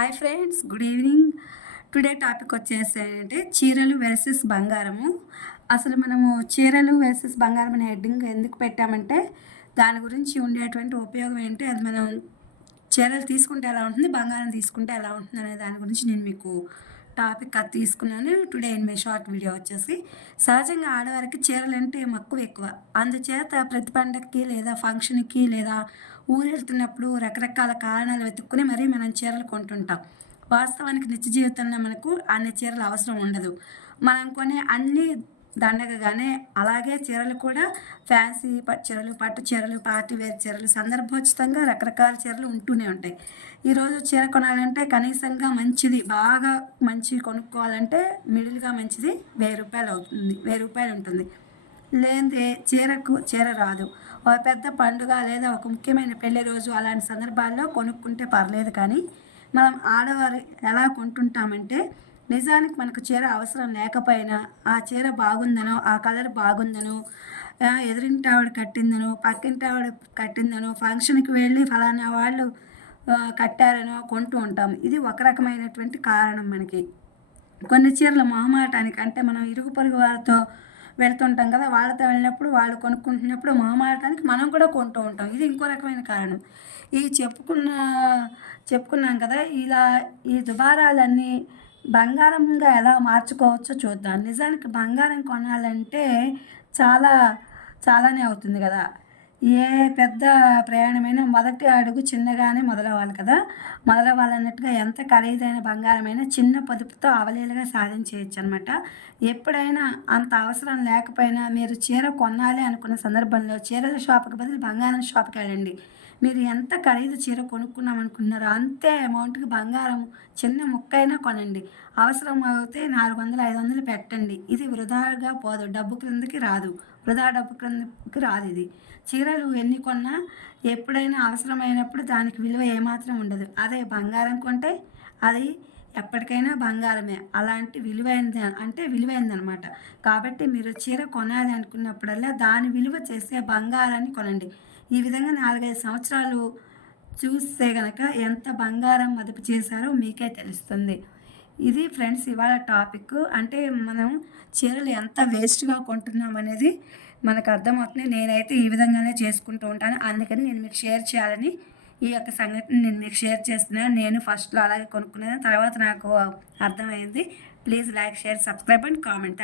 Hi friends, good evening. Today topic వచ్చేసి అంటే చీరలు వర్సెస్ బంగారము. అసలు మనము చీరలు వర్సెస్ బంగారం అనే హెడ్డింగ్ ఎందుకు పెట్టామంటే దాని గురించి ఉండేటువంటి ఉపయోగం ఏంటి, అది మనం చీరలు తీసుకుంటే ఎలా ఉంటుంది, బంగారం తీసుకుంటే ఎలా ఉంటుంది అనే దాని గురించి నేను మీకు టాపిక్ అది తీసుకున్నాను. Today in my short video వచ్చేసి సహజంగా ఆడవారికి చీరలు అంటే మక్కువ ఎక్కువ. అందుచేత ప్రతి పండగకి లేదా ఫంక్షన్కి లేదా ఊరు వెళ్తున్నప్పుడు రకరకాల కారణాలు వెతుక్కుని మరీ మనం చీరలు కొంటుంటాం. వాస్తవానికి నిత్య జీవితంలో మనకు అన్ని చీరలు అవసరం ఉండదు. మనం కొనే అన్ని దండగగానే అలాగే చీరలు కూడా ఫ్యాన్సీ చీరలు, పట్టు చీరలు, పార్టీ వేర్ చీరలు, సందర్భోచితంగా రకరకాల చీరలు ఉంటూనే ఉంటాయి. ఈరోజు చీర కొనాలంటే కనీసంగా మంచిది, బాగా మంచివి కొనుక్కోవాలంటే మిడిల్గా మంచిది రూ. 1000 అవుతుంది, రూ. 1000 ఉంటుంది. లేనిదే చీర రాదు. ఒక పెద్ద పండుగ లేదా ఒక ముఖ్యమైన పెళ్లి రోజు అలాంటి సందర్భాల్లో కొనుక్కుంటే పర్లేదు. కానీ మనం ఆడవారు ఎలా కొంటుంటామంటే నిజానికి మనకు చీర అవసరం లేకపోయినా ఆ చీర బాగుందనో, ఆ కలర్ బాగుందనో, ఎదురింటి ఆవిడ కట్టిందనో, పక్కింటి ఆవిడ కట్టిందనో, ఫంక్షన్కి వెళ్ళి ఫలానా వాళ్ళు కట్టారనో కొంటూ ఉంటాం. ఇది ఒక రకమైనటువంటి కారణం. మనకి కొన్ని చీరలు మొహమాటానికి, అంటే మనం ఇరుగు పొరుగు వారితో వెళ్తుంటాం కదా, వాళ్ళతో వెళ్ళినప్పుడు వాళ్ళు కొనుక్కుంటున్నప్పుడు మొహమాటానికి మనం కూడా కొంటూ ఉంటాం. ఇది ఇంకో రకమైన కారణం. ఈ చెప్పుకున్నాం కదా, ఇలా ఈ దుబారాలన్నీ బంగారంగా ఎలా మార్చుకోవచ్చో చూద్దాం. నిజానికి బంగారం కొనాలంటే చాలా చాలానే అవుతుంది కదా. ఏ పెద్ద ప్రయాణమైనా మొదటి అడుగు చిన్నగానే మొదలవ్వాలి కదా. మొదలవ్వాలన్నట్టుగా ఎంత ఖరీదైన బంగారమైనా చిన్న పొదుపుతో అవలీలగా సాధించేయచ్చు అనమాట. ఎప్పుడైనా అంత అవసరం లేకపోయినా మీరు చీర కొనాలి అనుకున్న సందర్భంలో చీరల షాప్కి బదులు బంగారం షాప్కి వెళ్ళండి. మీరు ఎంత ఖరీదు చీర కొనుక్కున్నాం అనుకుంటున్నారో అంతే అమౌంట్కి బంగారం చిన్న ముక్కైనా కొనండి. అవసరం అయితే 400, 500 పెట్టండి. ఇది వృధాగా పోదు, డబ్బు క్రిందకి రాదు, వృధా డబ్బు క్రిందకి రాదు. ఇది చీరలు ఎన్ని కొన్నా ఎప్పుడైనా అవసరమైనప్పుడు దానికి విలువ ఏమాత్రం ఉండదు. అదే బంగారం కొంటే అది ఎప్పటికైనా బంగారమే. అలాంటి విలువైందనమాట. కాబట్టి మీరు చీర కొనాలి అనుకున్నప్పుడల్లా దాని విలువ చేసే బంగారాన్ని కొనండి. ఈ విధంగా 4-5 సంవత్సరాలు చూస్తే గనక ఎంత బంగారం మదుపు చేశారో మీకే తెలుస్తుంది. ఇది ఫ్రెండ్స్ ఇవాళ టాపిక్. అంటే మనం చీరలు ఎంత వేస్ట్గా కొంటున్నాం అనేది మనకు అర్థమవుతుంది. నేనైతే ఈ విధంగానే చేసుకుంటూ ఉంటాను. అందుకని నేను మీకు షేర్ చేయాలని ఈ యొక్క సంఘటన నేను మీకు షేర్ చేస్తున్నాను. నేను ఫస్ట్లో అలాగే కొనుక్కున్నాను, తర్వాత నాకు అర్థమైంది. Please like, share, subscribe and comment.